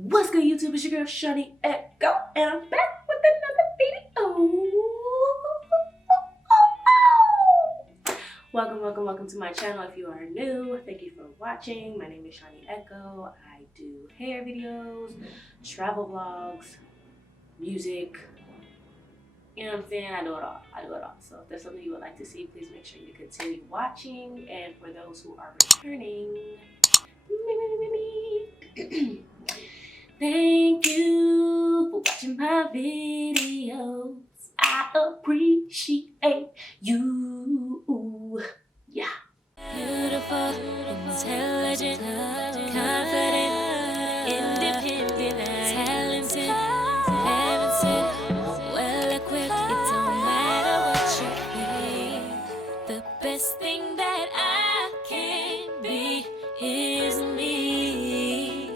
What's good, YouTube? It's your girl Shawnii Echo, and I'm back with another video. Welcome to my channel. If you are new, thank you for watching. My name is Shawnii Echo. I do hair videos, travel vlogs, music. You know what I'm saying? I do it all. So if there's something you would like to see, please make sure you continue watching. And for those who are returning, thank you for watching my videos. I appreciate you. Yeah. Beautiful, intelligent, confident, independent, talented, well equipped. It don't matter what you think. The best thing that I can be is me.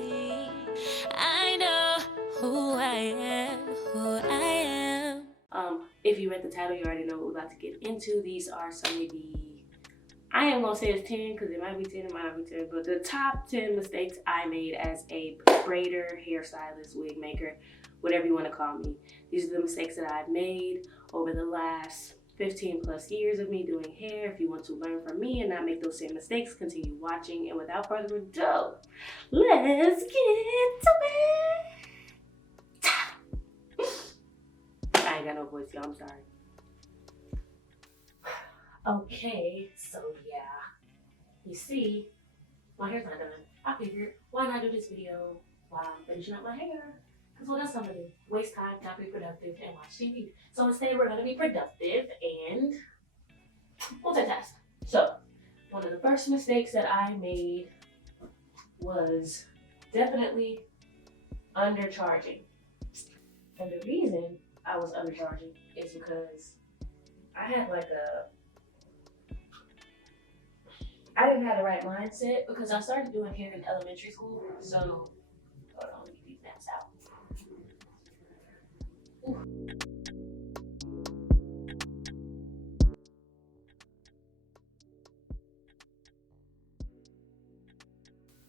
I know who I am, If you read the title, you already know what we're about to get into. These are some of the, I am gonna say it's 10 because it might be 10, it might not be 10, but the top 10 mistakes I made as a braider, hairstylist, wig maker, whatever you want to call me. These are the mistakes that I've made over the last 15 plus years of me doing hair. If you want to learn from me and not make those same mistakes, continue watching. And without further ado, let's get to it. I ain't got no voice, y'all. I'm sorry. Okay, so yeah. You see, my hair's not done. I figured, why not do this video while I'm finishing up my hair? Because what else I'm gonna do? Waste time, not be productive, and watch TV. So instead, we're gonna be productive and multitask. So, one of the first mistakes that I made was definitely undercharging. And the reason I was undercharging is because I had I didn't have the right mindset because I started doing hair in elementary school. So, hold on, let me get these naps out. Ooh.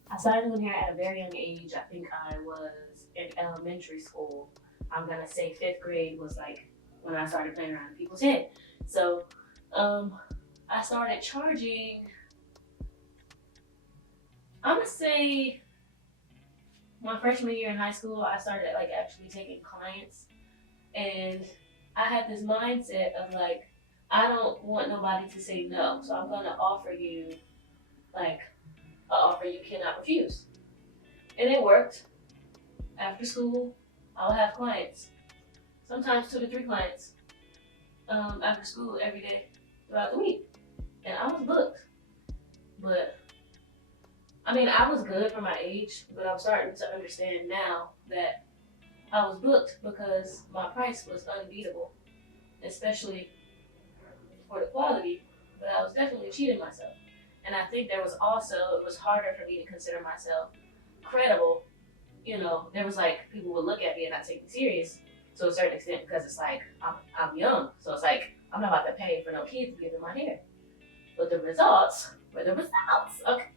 I started doing hair at a very young age. I think I was in elementary school. I'm gonna say 5th grade was like when I started playing around in people's head. So, I started charging, I'm gonna say my freshman year in high school, I started like actually taking clients, and I had this mindset of like, I don't want nobody to say no, so I'm gonna offer you like an offer you cannot refuse. And it worked. After school, I'll have clients, sometimes 2 to 3 clients, after school every day throughout the week, and I was booked. But I mean, I was good for my age, but I'm starting to understand now that I was booked because my price was unbeatable, especially for the quality, but I was definitely cheating myself. And I think there was also, it was harder for me to consider myself credible. You know, there was like, people would look at me and not take me serious to a certain extent because it's like, I'm young. So it's like, I'm not about to pay for no kid to give me my hair. But the results were the results. Okay.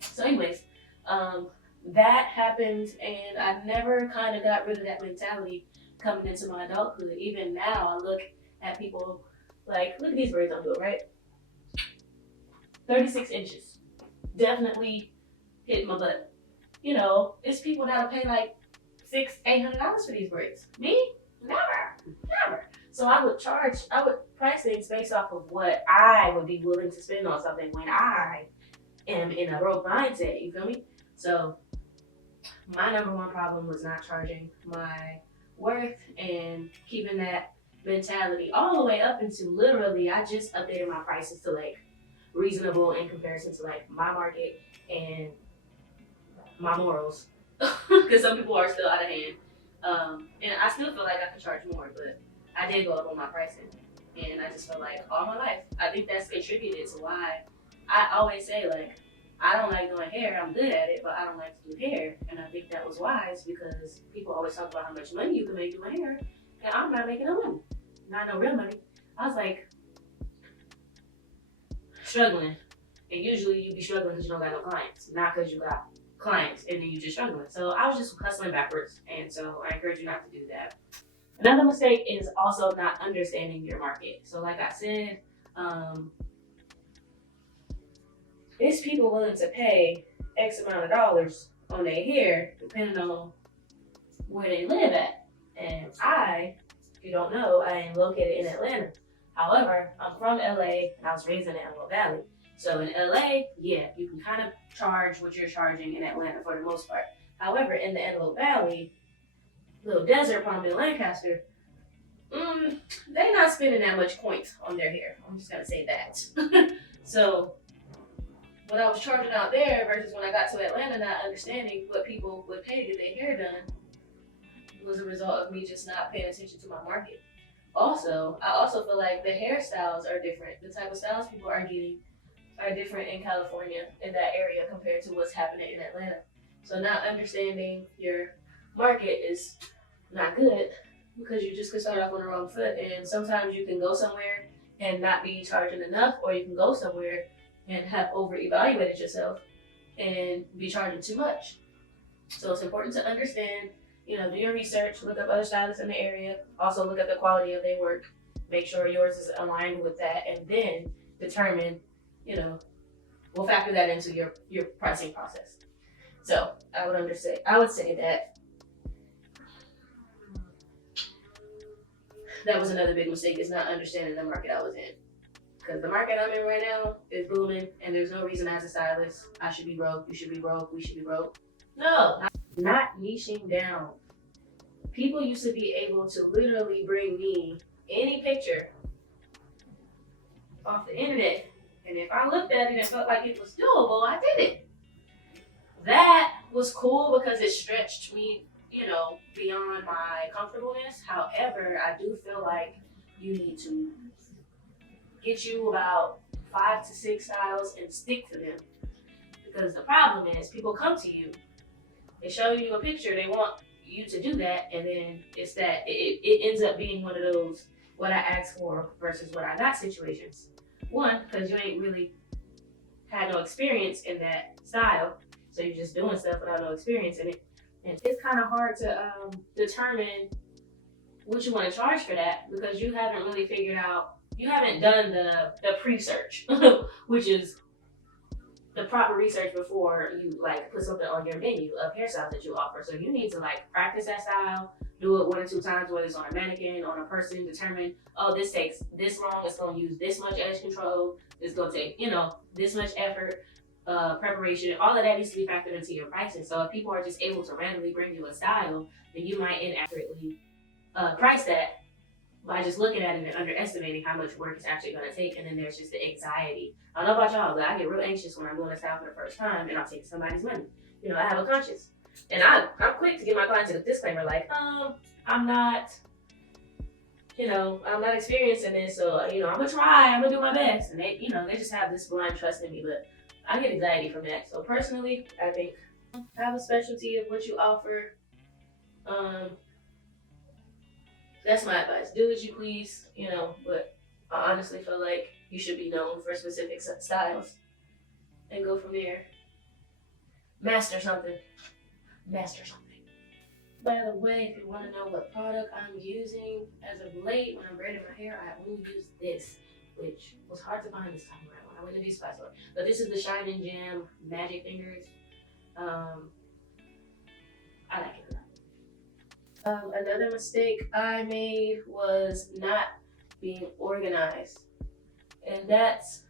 So anyways, that happened, and I never kind of got rid of that mentality coming into my adulthood. Even now, I look at people like, look at these braids I'm doing, right? 36 inches. Definitely hitting my butt. You know, it's people that'll pay like $600-800 for these braids. Me? Never. So I would price things based off of what I would be willing to spend on something when I am in a broke mindset, you feel me? So my number one problem was not charging my worth and keeping that mentality all the way up into literally, I just updated my prices to like reasonable in comparison to like my market and my morals, because some people are still out of hand. And I still feel like I could charge more, but I did go up on my pricing. And I just felt like all my life, I think that's contributed to why I always say like, I don't like doing hair, I'm good at it, but I don't like to do hair. And I think that was wise because people always talk about how much money you can make doing hair, and I'm not making no money. Not no real money. I was like, struggling. And usually you be struggling because you don't got no clients, not because you got clients and then you just struggling. So I was just hustling backwards, and so I encourage you not to do that. Another mistake is also not understanding your market. So like I said, there's people willing to pay X amount of dollars on their hair depending on where they live at. And if you don't know, I am located in Atlanta. However, I'm from LA and I was raised in the Antelope Valley. So in LA, yeah, you can kind of charge what you're charging in Atlanta for the most part. However, in the Antelope Valley, little desert, Palm Beach, Lancaster, they're not spending that much points on their hair. I'm just gonna say that. So what I was charging out there versus when I got to Atlanta, not understanding what people would pay to get their hair done was a result of me just not paying attention to my market. Also, I also feel like the hairstyles are different. The type of styles people are getting are different in California, in that area, compared to what's happening in Atlanta. So not understanding your market is not good because you just could start off on the wrong foot. And sometimes you can go somewhere and not be charging enough, or you can go somewhere and have over-evaluated yourself and be charging too much. So it's important to understand, do your research, look up other stylists in the area, also look at the quality of their work, make sure yours is aligned with that, and then determine, we'll factor that into your pricing process. So I would say that was another big mistake, is not understanding the market I was in. Because the market I'm in right now is booming, and there's no reason as a stylist I should be broke, you should be broke, we should be broke. No, not niching down. People used to be able to literally bring me any picture off the internet, and if I looked at it and felt like it was doable, I did it. That was cool because it stretched me, beyond my comfortableness. However, I do feel like you need to get you about 5 to 6 styles and stick to them. Because the problem is, people come to you, they show you a picture, they want you to do that, and then it ends up being one of those what I asked for versus what I got situations. One, because you ain't really had no experience in that style, so you're just doing stuff without no experience in it. And it's kind of hard to determine what you want to charge for that, because you haven't really figured out, you haven't done the pre-search, which is the proper research before you put something on your menu of hairstyles that you offer. So you need to practice that style, do it 1 or 2 times, whether it's on a mannequin, on a person, determine, this takes this long, it's gonna use this much edge control, it's gonna take, this much effort, preparation. All of that needs to be factored into your pricing. So if people are just able to randomly bring you a style, then you might inaccurately price that by just looking at it and underestimating how much work it's actually going to take. And then there's just the anxiety. I don't know about y'all, but I get real anxious when I'm doing a style for the first time and I'm taking somebody's money. I have a conscience. And I'm quick to give my clients a disclaimer I'm not, I'm not experienced in this, so, I'm going to try, I'm going to do my best. And they, they just have this blind trust in me, but I get anxiety from that. So personally, I think have a specialty of what you offer. That's my advice. Do as you please, but I honestly feel like you should be known for specific styles and go from there. Master something. By the way, if you want to know what product I'm using as of late when I'm braiding my hair, I only use this, which was hard to find this time around when I went to the spot store. But this is the Shine and Jam Magic Fingers. I like it a lot. Another mistake I made was not being organized. And that's,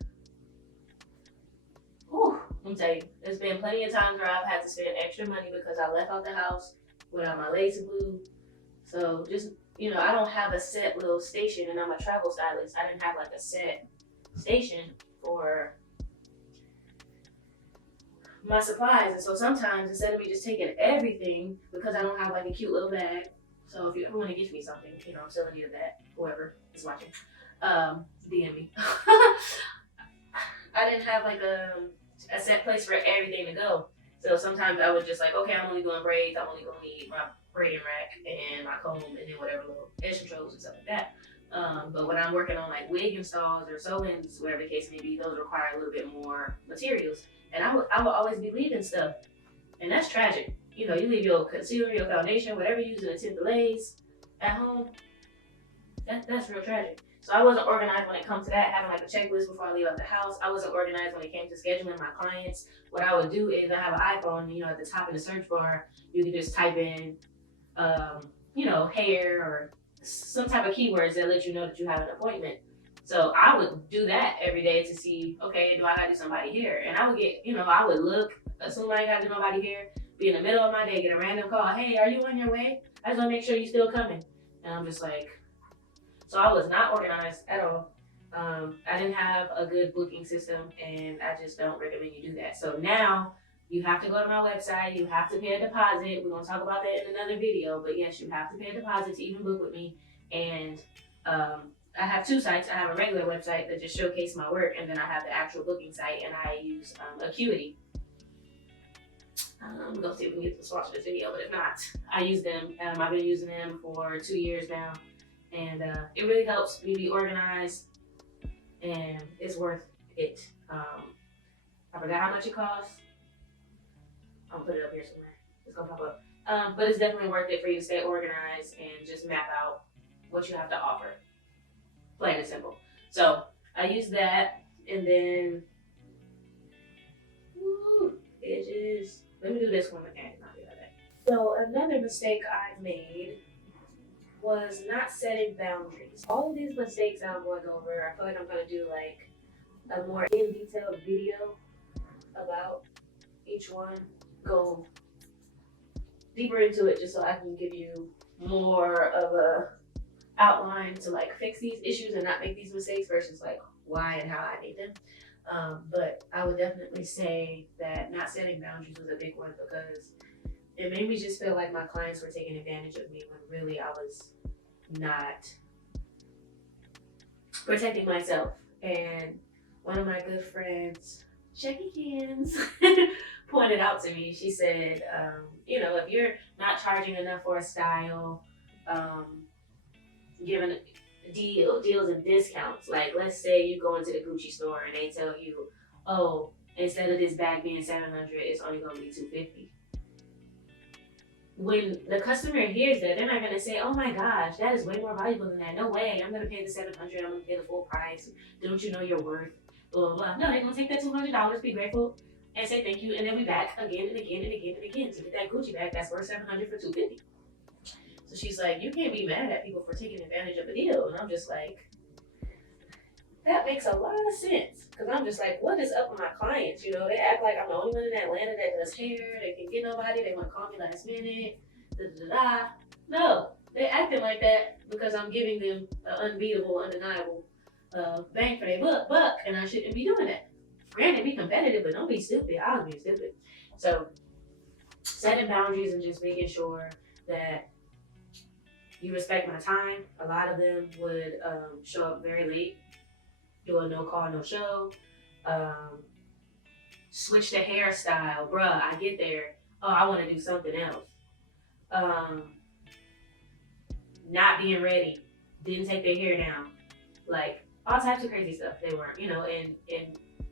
let me tell you, there's been plenty of times where I've had to spend extra money because I left out the house without my lazy glue. So just, I don't have a set little station, and I'm a travel stylist. I didn't have a set station for my supplies. And so sometimes instead of me just taking everything, because I don't have a cute little bag, so if you ever want to gift me something, I'm still in need of that, whoever is watching, DM me. I didn't have a set place for everything to go. So sometimes I would just okay, I'm only doing braids, I'm only gonna need my braiding rack and my comb and then whatever little edge controls and stuff like that. But when I'm working on wig installs or sew-ins, whatever the case may be, those require a little bit more materials. And I would always be leaving stuff. And that's tragic. You know, you leave your concealer, your foundation, whatever you use to tint the lace at home. That's real tragic. So I wasn't organized when it comes to that, having like a checklist before I leave out the house. I wasn't organized when it came to scheduling my clients. What I would do is I have an iPhone, you know, at the top of the search bar, you can just type in, you know, hair or some type of keywords that let you know that you have an appointment. So I would do that every day to see, okay, do I gotta do somebody hair? And I would get, you know, I would look, assume I ain't gotta do nobody hair, be in the middle of my day, get a random call, hey, are you on your way? I just wanna make sure you're still coming. And I'm just like, so I was not organized at all. I didn't have a good booking system, and I just don't recommend you do that. So now you have to go to my website. You have to pay a deposit. We're gonna talk about that in another video. But yes, you have to pay a deposit to even book with me. And I have two sites. I have a regular website that just showcases my work, and then I have the actual booking site, and I use Acuity. We're gonna see if we can get to sponsor this video, but if not, I use them. I've been using them for 2 years now. And it really helps me be organized, and it's worth it. I forgot how much it costs. I'll put it up here somewhere. It's gonna pop up. But it's definitely worth it for you to stay organized and just map out what you have to offer. Plain and simple. So I use that, and then edges. Let me do this one again. Not the other day. So another mistake I've made was not setting boundaries. All of these mistakes I'm going over, I feel like I'm gonna do like a more in detailed video about each one. Go deeper into it just so I can give you more of a outline to like fix these issues and not make these mistakes versus like why and how I made them. But I would definitely say that not setting boundaries was a big one because it made me just feel like my clients were taking advantage of me when really I was not protecting myself. And one of my good friends, Jackie Cans, pointed out to me, she said, you know, if you're not charging enough for a style, giving deals and discounts, like let's say you go into the Gucci store and they tell you, oh, instead of this bag being $700, it's only gonna be $250. When the customer hears that, they're not gonna say, oh my gosh, that is way more valuable than that. No way, I'm gonna pay the $700, I'm gonna pay the full price. Don't you know your worth? Blah, blah, blah. No, they're gonna take that $200, be grateful, and say thank you, and then be back again and again and again and again to get that Gucci bag that's worth $700 for $250. So she's like, you can't be mad at people for taking advantage of a deal. And I'm just like, that makes a lot of sense. Because I'm just like, what is up with my clients? You know, they act like I'm the only one in Atlanta that does hair. They can get nobody. They want to call me last minute. Da, da, da, da. No, they're acting like that because I'm giving them an unbeatable, undeniable bang for their buck. And I shouldn't be doing that. Granted, be competitive, but don't be stupid. I was being stupid. So setting boundaries and just making sure that you respect my time. A lot of them would show up very late, do a no call, no show, switch the hairstyle. Bruh, I get there, oh, I want to do something else. Not being ready, didn't take their hair down. Like, all types of crazy stuff they weren't, you know, and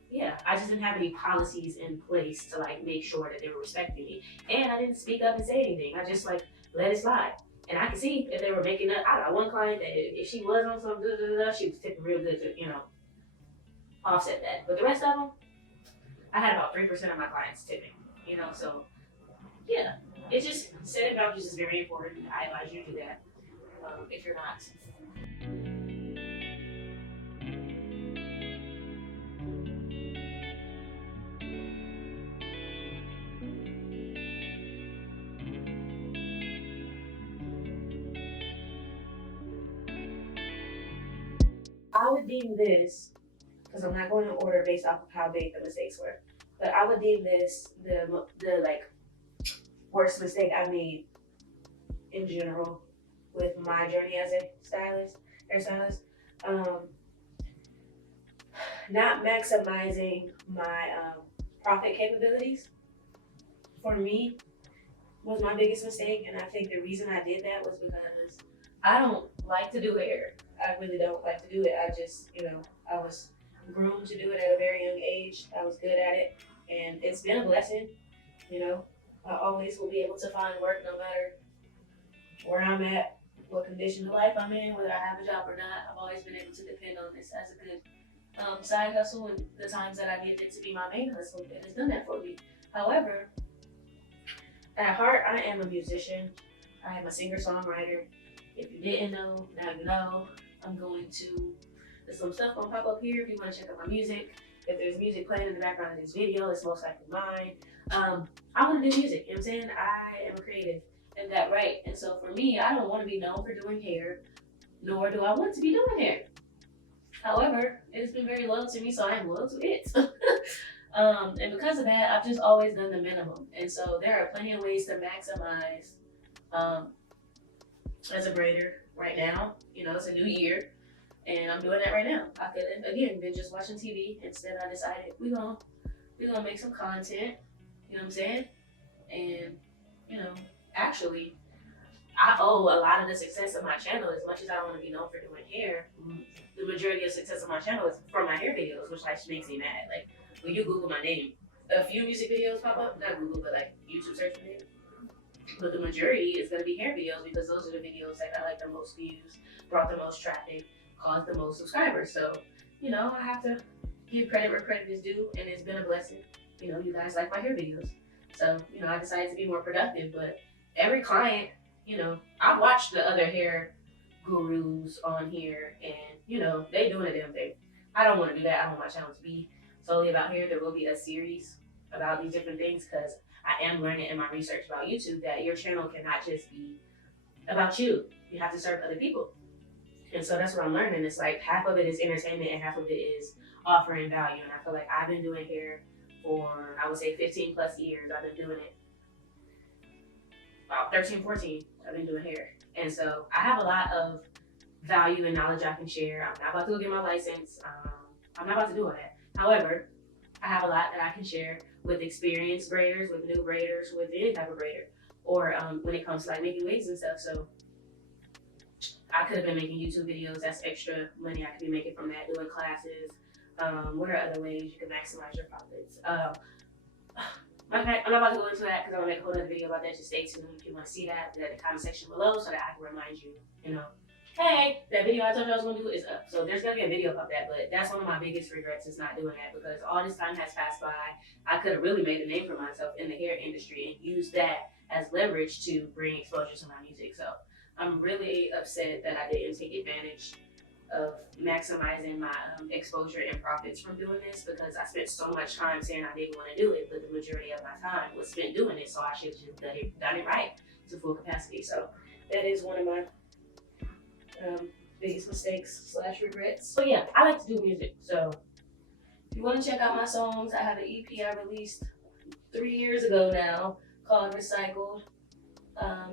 yeah, I just didn't have any policies in place to like make sure that they were respecting me. And I didn't speak up and say anything. I just like let it slide. And I could see if they were making up. I got one client that if she was on some she was tipping real good to, you know, offset that. But the rest of them, I had about 3% of my clients tipping, you know, so yeah. It's just, setting boundaries is very important. I advise you to do that if you're not. I would deem this, because I'm not going to order based off of how big the mistakes were, but I would deem this the like worst mistake I made in general with my journey as a hairstylist. Not maximizing my profit capabilities for me was my biggest mistake, and I think the reason I did that was because I don't like to do hair. I really don't like to do it. I just, you know, I was groomed to do it at a very young age. I was good at it, and it's been a blessing, you know. I always will be able to find work no matter where I'm at, what condition of life I'm in, whether I have a job or not. I've always been able to depend on this as a good side hustle, and the times that I needed it to be my main hustle, it has done that for me. However, at heart, I am a musician. I am a singer-songwriter. If you didn't know, now you know. I'm going to, there's some stuff gonna pop up here if you wanna check out my music. If there's music playing in the background of this video, it's most likely mine. I wanna do music, you know what I'm saying? I am a creative in that right. And so for me, I don't wanna be known for doing hair, nor do I want to be doing hair. However, it's been very loyal to me, so I am loyal to it. And because of that, I've just always done the minimum. And so there are plenty of ways to maximize as a braider right now. You know, it's a new year, and I'm doing that right now. I could have, again, been just watching TV. Instead, I decided we're gonna make some content, you know what I'm saying? And, you know, actually, I owe a lot of the success of my channel, as much as I want to be known for doing hair. The majority of success of my channel is from my hair videos, which like makes me mad. Like when you Google my name, a few music videos pop up, not Google, but like YouTube search my name. But the majority is gonna be hair videos because those are the videos that got like the most views, brought the most traffic, caused the most subscribers. So, you know, I have to give credit where credit is due, and it's been a blessing. You know, you guys like my hair videos. So, you know, I decided to be more productive, but every client, you know, I've watched the other hair gurus on here, and you know, they doing a damn thing. I don't want to do that. I want my channel to be solely about hair. There will be a series about these different things because I am learning in my research about YouTube that your channel cannot just be about you. You have to serve other people. And so that's what I'm learning. It's like half of it is entertainment and half of it is offering value. And I feel like I've been doing hair for, I would say 15 plus years. I've been doing it about 13, 14. I've been doing hair. And so I have a lot of value and knowledge I can share. I'm not about to go get my license. I'm not about to do all that. However, I have a lot that I can share with experienced braiders, with new braiders, with any type of braider, or when it comes to like making wigs and stuff. So I could have been making YouTube videos. That's extra money I could be making from that, doing classes. What are other ways you can maximize your profits? I'm not about to go into that because I'm gonna make a whole other video about that. Just stay tuned if you want to see that in the comment section below so that I can remind you, you know, hey, that video I told you I was gonna do is up. So there's gonna be a video about that, but that's one of my biggest regrets is not doing that because all this time has passed by. I could have really made a name for myself in the hair industry and used that as leverage to bring exposure to my music. So I'm really upset that I didn't take advantage of maximizing my exposure and profits from doing this because I spent so much time saying I didn't want to do it, but the majority of my time was spent doing it, so I should have just done it right to full capacity. So that is one of my biggest mistakes / regrets. But yeah, I like to do music, so if you want to check out my songs, I have an EP I released 3 years ago now called Recycled.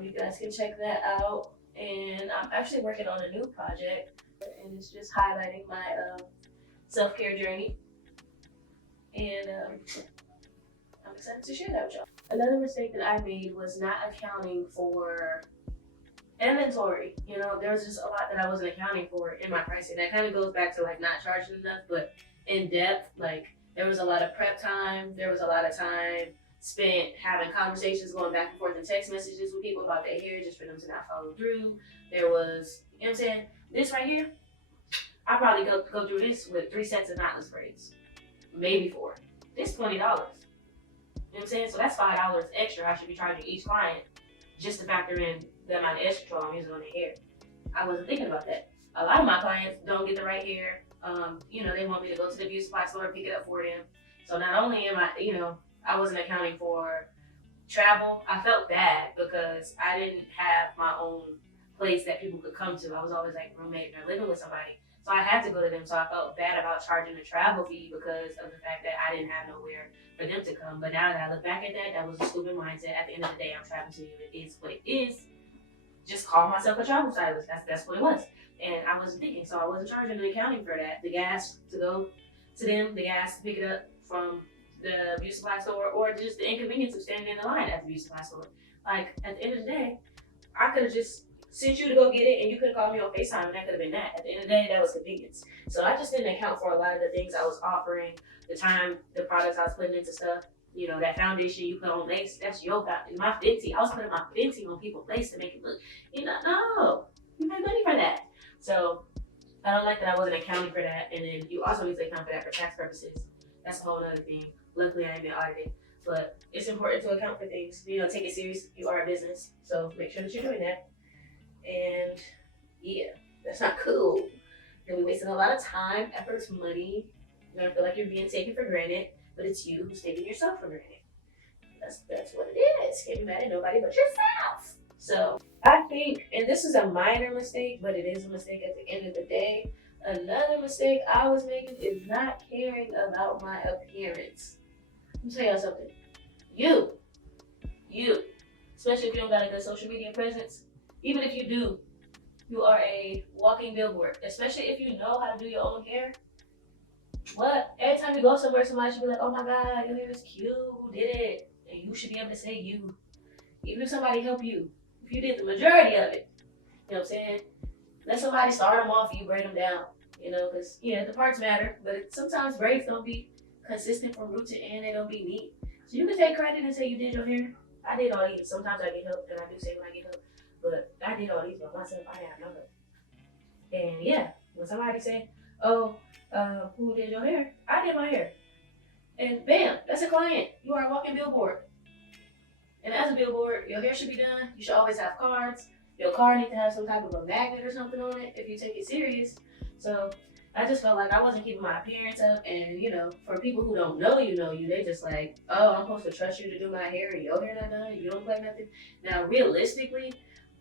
You guys can check that out, and I'm actually working on a new project, and it's just highlighting my self-care journey, and I'm excited to share that with y'all. Another mistake that I made was not accounting for inventory. You know, there was just a lot that I wasn't accounting for in my pricing. That kind of goes back to like not charging enough, but in depth, like there was a lot of prep time, there was a lot of time spent having conversations, going back and forth in text messages with people about their hair just for them to not follow through. There was, you know what I'm saying? This right here, I probably go through this with 3 sets of knotless braids, maybe 4. This $20. You know what I'm saying? So that's $5 extra I should be charging each client just to factor in the amount of edge control I'm using on their hair. I wasn't thinking about that. A lot of my clients don't get the right hair. You know, they want me to go to the beauty supply store and pick it up for them. So not only am I, you know, I wasn't accounting for travel. I felt bad because I didn't have my own place that people could come to. I was always like roommate or living with somebody. So I had to go to them. So I felt bad about charging a travel fee because of the fact that I didn't have nowhere for them to come. But now that I look back at that, that was a stupid mindset. At the end of the day, I'm traveling to you. It is what it is. Just call myself a travel stylist. That's what it was. And I wasn't thinking. So I wasn't charging the accounting for that. The gas to go to them, the gas to pick it up from the beauty supply store, or just the inconvenience of standing in the line at the beauty supply store. Like, at the end of the day, I could have just sent you to go get it and you could have called me on FaceTime and that could have been that. At the end of the day, that was convenience. So I just didn't account for a lot of the things I was offering, the time, the products I was putting into stuff. You know, that foundation you put on lace, that's your foundation. My Fenty, I was putting my Fenty on people's lace to make it look, you know, no, you pay money for that. So I don't like that I wasn't accounting for that. And then you also need to account for that for tax purposes. That's a whole other thing. Luckily, I ain't been audited, but it's important to account for things. You know, take it serious. You are a business, so make sure that you're doing that. And yeah, that's not cool. And we wasting a lot of time, efforts, money. You're gonna feel like you're being taken for granted, but it's you who's taking yourself for granted. That's what it is. Can't be mad at nobody but yourself. So I think, and this is a minor mistake, but it is a mistake at the end of the day. Another mistake I was making is not caring about my appearance. Let me tell y'all something. You, especially if you don't got a good social media presence, even if you do, you are a walking billboard. Especially if you know how to do your own hair. What? Every time you go somewhere, somebody should be like, oh my God, your hair is cute. Who did it? And you should be able to say you. Even if somebody help you. If you did the majority of it. You know what I'm saying? Let somebody start them off, you braid them down. You know, because, yeah, the parts matter. But sometimes braids don't be consistent from root to end. They don't be neat. So you can take credit and say you did your hair. I did all these. Sometimes I get help, and I do say when I get help. But I did all these by myself. I had no help. And yeah, when somebody say, oh, who did your hair? I did my hair. And bam, that's a client. You are a walking billboard. And as a billboard, your hair should be done. You should always have cards. Your card needs to have some type of a magnet or something on it if you take it serious. So I just felt like I wasn't keeping my appearance up. And, you know, for people who don't know you, they just like, oh, I'm supposed to trust you to do my hair and your hair not done. You don't play nothing. Now, realistically,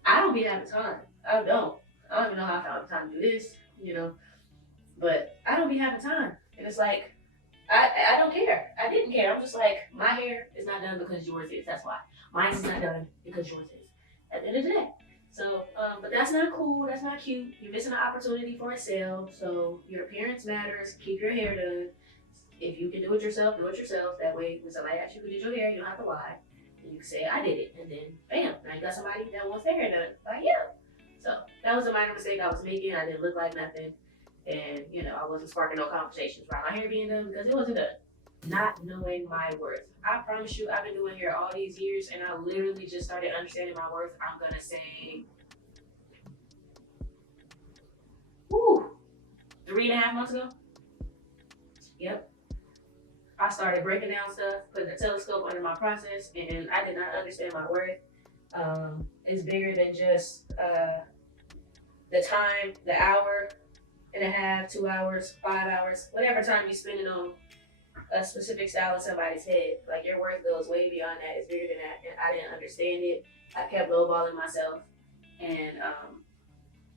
I don't be having time. I don't even know how I found time to do this, you know. But I don't be having time. And it's like, I don't care. I didn't care. I'm just like, my hair is not done because yours is. That's why. Mine is not done because yours is. At the end of the day. So, but that's not cool. That's not cute. You're missing an opportunity for a sale. So your appearance matters. Keep your hair done. If you can do it yourself, do it yourself. That way, when somebody asks you who did your hair, you don't have to lie. And you can say, I did it. And then, bam, now you got somebody that wants their hair done. Like, yeah. So that was a minor mistake I was making. I didn't look like nothing. And, you know, I wasn't sparking no conversations about my hair being done because it wasn't done. Not knowing my worth. I promise you, I've been doing hair all these years and I literally just started understanding my worth. I'm gonna say, 3.5 months ago. Yep. I started breaking down stuff, putting a telescope under my process, and I did not understand my worth. It's bigger than just the time, the hour and a half, 2 hours, 5 hours, whatever time you're spending on a specific style in somebody's head. Like, your worth goes way beyond that. It's bigger than that. And I didn't understand it. I kept lowballing myself. And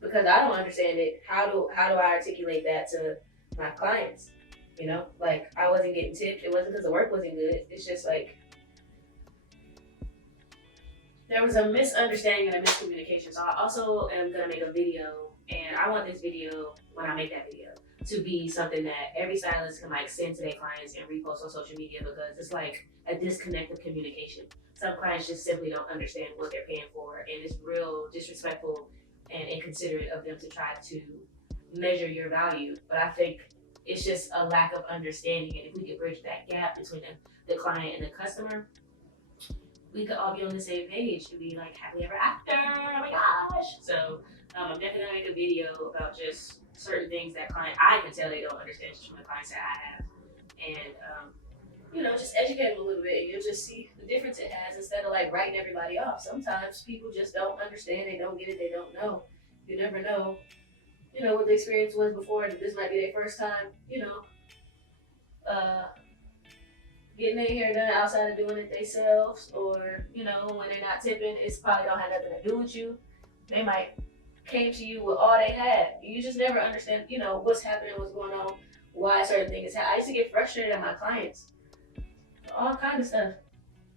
because I don't understand it, how do I articulate that to my clients? You know, like, I wasn't getting tipped. It wasn't because the work wasn't good. It's just like, there was a misunderstanding and a miscommunication. So I also am gonna make a video, and I want this video, when I make that video, to be something that every stylist can like send to their clients and repost on social media, because it's like a disconnect of communication. Some clients just simply don't understand what they're paying for, and it's real disrespectful and inconsiderate of them to try to measure your value. But I think it's just a lack of understanding, and if we could bridge that gap between the client and the customer, we could all be on the same page to be like happily ever after. Oh my gosh! So I'm definitely gonna make a video about just certain things that I can tell they don't understand just from the clients that I have, and you know, just educate them a little bit, and you'll just see the difference it has instead of like writing everybody off. Sometimes people just don't understand, they don't get it, they don't know. You never know, you know, what the experience was before, and this might be their first time, you know, getting their hair done outside of doing it themselves, or, you know, when they're not tipping, it's probably don't have nothing to do with you. They might came to you with all they had. You just never understand, you know, what's happening, what's going on, why certain things happen. I used to get frustrated at my clients, all kinds of stuff.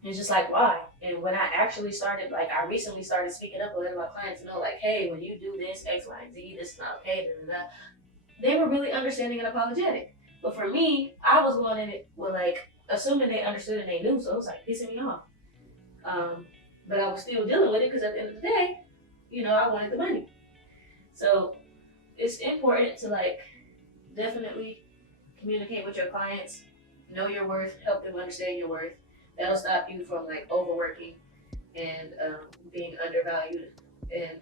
It's just like, why? And when I actually started, like, I recently started speaking up and letting my clients know, like, hey, when you do this, X, Y, and Z, this is not okay, they were really understanding and apologetic. But for me, I was going in it with, like, assuming they understood and they knew, so it was, like, pissing me off. But I was still dealing with it because at the end of the day, you know, I wanted the money. So it's important to, like, definitely communicate with your clients, know your worth, help them understand your worth. That'll stop you from like overworking and being undervalued and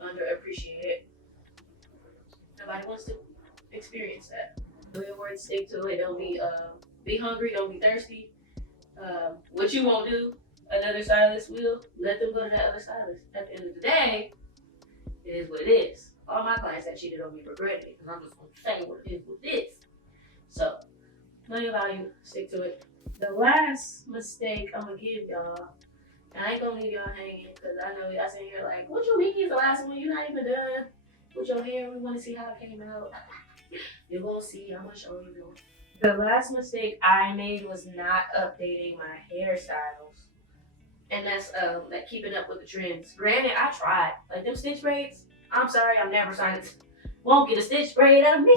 underappreciated. Nobody wants to experience that. Do your work, stick to it. Don't be hungry. Don't be thirsty. What you won't do, another stylist will. Let them go to that other stylist. At the end of the day, it is what it is. All my clients that cheated on me regret it because I'm just gonna say what it is with this. So, know your value, stick to it. The last mistake I'm gonna give y'all, and I ain't gonna leave y'all hanging because I know y'all sitting here like, what you mean is the last one? You're not even done with your hair. We want to see how it came out. You're gonna see. I'm gonna show you. The last mistake I made was not updating my hairstyles. And that's like keeping up with the trends. Granted, I tried. Like them stitch braids, I'm sorry, I'm never signed. Won't get a stitch braid out of me,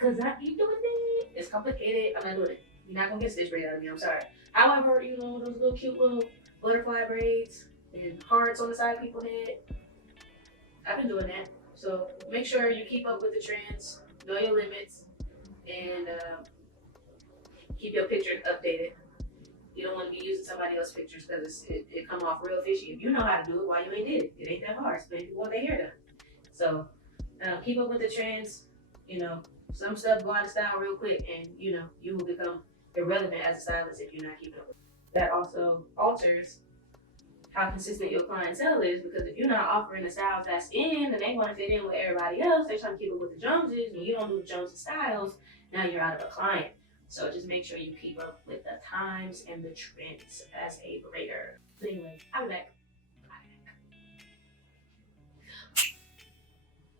cause I keep doing it. It's complicated. I'm not doing it. You're not gonna get a stitch braid out of me, I'm sorry. However, you know, those little cute little butterfly braids and hearts on the side of people's head, I've been doing that. So make sure you keep up with the trends, know your limits, and keep your pictures updated. You don't want to be using somebody else's pictures because it come off real fishy. If you know how to do it, why you ain't did it? It ain't that hard. So people want their hair done. So keep up with the trends. You know, some stuff go out of style real quick, and you know you will become irrelevant as a stylist if you're not keeping up with it. That also alters how consistent your clientele is, because if you're not offering the styles that's in and they want to fit in with everybody else, they're trying to keep up with the Joneses, and you don't do the Joneses styles, now you're out of a client. So just make sure you keep up with the times and the trends as a braider. But anyway, I'll be back.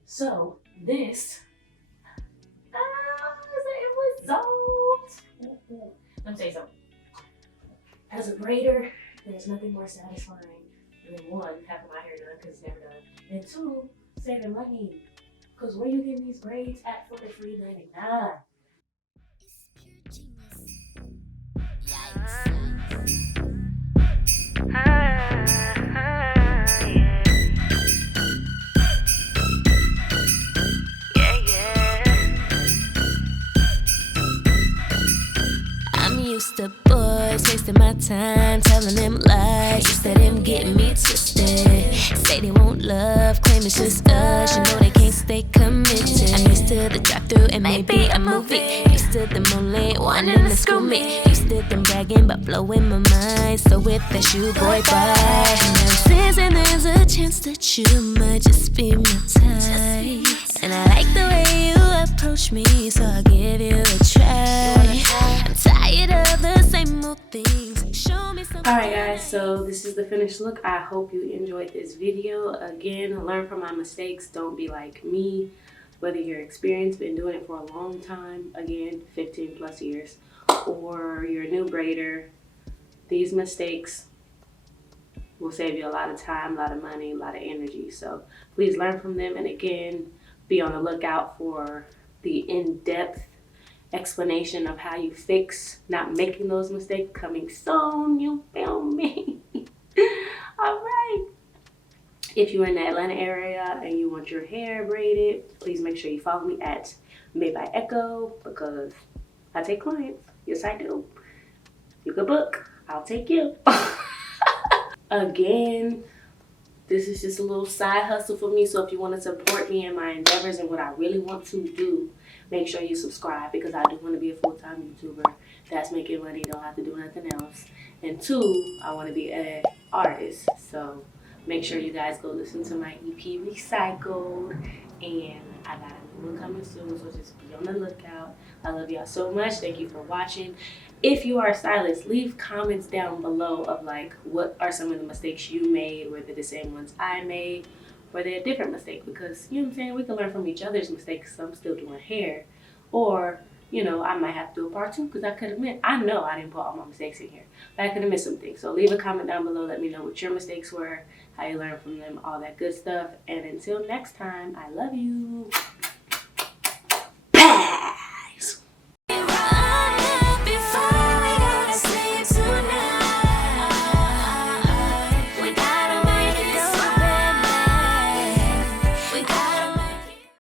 So this is a result. Let me say something. As a braider, there's nothing more satisfying than one, having my hair done because it's never done, and two, saving money. Because where you getting these braids at for the $3.99? I'm used to boys wasting my time, telling them lies, used to them getting me twisted. Say they won't love, claim it's just us, you know they can't stay committed. I'm used to the drive-thru and maybe a movie. Used to them only wanting to screw me. Used to them bragging but blowing my mind. So if that's you, boy, bye. Now since and there's a chance that you might just be my type, and I like the way you approach me, so I'll give you a try. I'm tired of the same old things. Show me something. Alright guys, so this is the finished look. I hope you enjoyed this video. Again, learn from my mistakes. Don't be like me. Whether you're experienced, been doing it for a long time, again, 15 plus years, or you're a new braider, these mistakes will save you a lot of time, a lot of money, a lot of energy. So please learn from them, and again, be on the lookout for the in-depth explanation of how you fix not making those mistakes coming soon. You feel me? All right. If you're in the Atlanta area and you want your hair braided, please make sure you follow me at Made by Echo, because I take clients. Yes, I do. You could book. I'll take you. Again, this is just a little side hustle for me. So if you want to support me in my endeavors and what I really want to do, make sure you subscribe, because I do want to be a full-time YouTuber that's making money, don't have to do nothing else. And two, I want to be an artist. So make sure you guys go listen to my EP Recycled, and I got a new one coming soon, so just be on the lookout. I love y'all so much. Thank you for watching. If you are a stylist, leave comments down below of like, what are some of the mistakes you made? Were they the same ones I made? Were they a different mistake? Because, you know what I'm saying, we can learn from each other's mistakes. I'm still doing hair. Or, you know, I might have to do a part 2, because I could admit, I know I didn't put all my mistakes in here, but I could have missed some things. So leave a comment down below. Let me know what your mistakes were, how you learned from them, all that good stuff. And until next time, I love you.